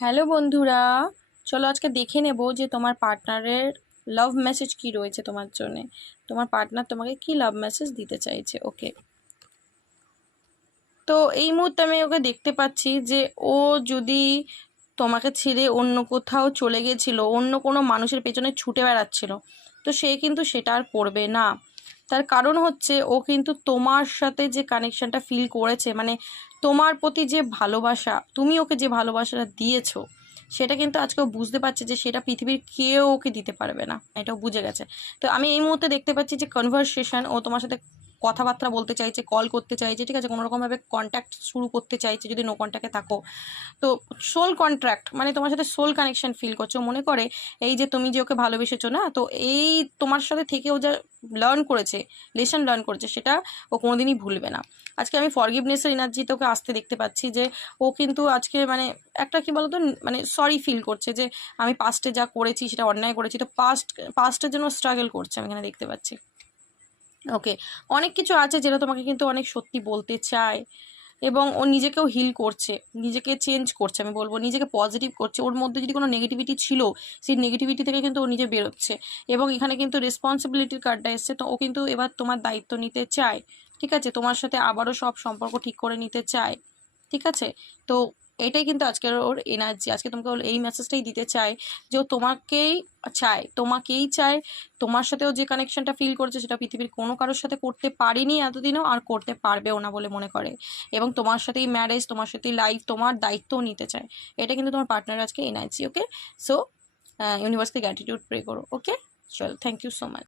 Hello বন্ধুরা, চলো আজকে দেখে নেব যে তোমার পার্টনারের লাভ মেসেজ কি রয়েছে তোমার জন্য। তোমার পার্টনার তোমাকে কি লাভ মেসেজ দিতে চাইছে। ওকে, তো এই মুহূর্তে আমি ওকে দেখতে পাচ্ছি যে ও যদি তোমাকে ছেড়ে অন্য কোথাও চলে গেছিল, অন্য কোনো মানুষের পেছনে ছুটে বেড়াচ্ছিল, তো সে কিন্তু সেটা আর করবে না। তার কারণ হচ্ছে ও কিন্তু তোমার সাথে যে কানেকশনটা ফিল করেছে, মানে তোমার প্রতি যে ভালোবাসা, তুমি ওকে যে ভালোবাসাটা দিয়েছো, সেটা কিন্তু আজকে ও বুঝতে পারছে যে সেটা পৃথিবীর কেউ ওকে দিতে পারবে না, এটাও বুঝে গেছে। তো আমি এই মুহূর্তে দেখতে পাচ্ছি যে কনভারসেশন, ও তোমার সাথে কথাবার্তা বলতে চাইছে, কল করতে চাইছে, ঠিক আছে, কোনোরকমভাবে কন্ট্যাক্ট শুরু করতে চাইছে যদি নো কন্ট্যাক্টে থাকো। তো সোল কন্ট্রাক্ট মানে তোমার সাথে সোল কানেকশন ফিল করছো, মনে করে এই যে তুমি যে ওকে ভালোবেসেছো না, তো এই তোমার সাথে থেকে ও যা লার্ন করেছে, লেসন লার্ন করেছে, সেটা ও কোনোদিনই ভুলবে না। আজকে আমি ফরগিভনেসের এনার্জিতে ওকে আসতে দেখতে পাচ্ছি যে ও কিন্তু আজকে মানে একটা কি বলতো, মানে সরি ফিল করছে যে আমি পাস্টে যা করেছি সেটা অন্যায় করেছি, তো পাস্টের জন্য স্ট্রাগল করছে আমি এখানে দেখতে পাচ্ছি। ওকে, অনেক কিছু আছে যেটা তোমাকে কিন্তু অনেক সত্যি বলতে চায়, এবং ও নিজেকেও হিল করছে, নিজেকে চেঞ্জ করছে, আমি বলবো নিজেকে পজিটিভ করছে। ওর মধ্যে যদি কোনো নেগেটিভিটি ছিল, সেই নেগেটিভিটি থেকে কিন্তু ও নিজে বেরোচ্ছে। এবং এখানে কিন্তু রেসপন্সিবিলিটির কার্ডটা এসছে, তো ও কিন্তু এবার তোমার দায়িত্ব নিতে চায়, ঠিক আছে, তোমার সাথে আবারও সব সম্পর্ক ঠিক করে নিতে চায়, ঠিক আছে। তো এটাই কিন্তু আজকের ওর এনার্জি, আজকে তোমাকে ওর এই মেসেজটাই দিতে চায় যে ও তোমাকেই চায়। তোমার সাথেও যে কানেকশনটা ফিল করছে সেটা পৃথিবীর কোনো কারোর সাথে করতে পারিনি এতদিনও, আর করতে পারবেও না বলে মনে করে। এবং তোমার সাথেই ম্যারেজ, তোমার সাথেই লাইফ, তোমার দায়িত্বও নিতে চায়। এটা কিন্তু তোমার পার্টনার আজকে এনআইসি। ওকে, সো ইউনিভার্সকে গ্র্যাটিটিউড প্রে করো। ওকে, চল, থ্যাংক ইউ সো মাচ।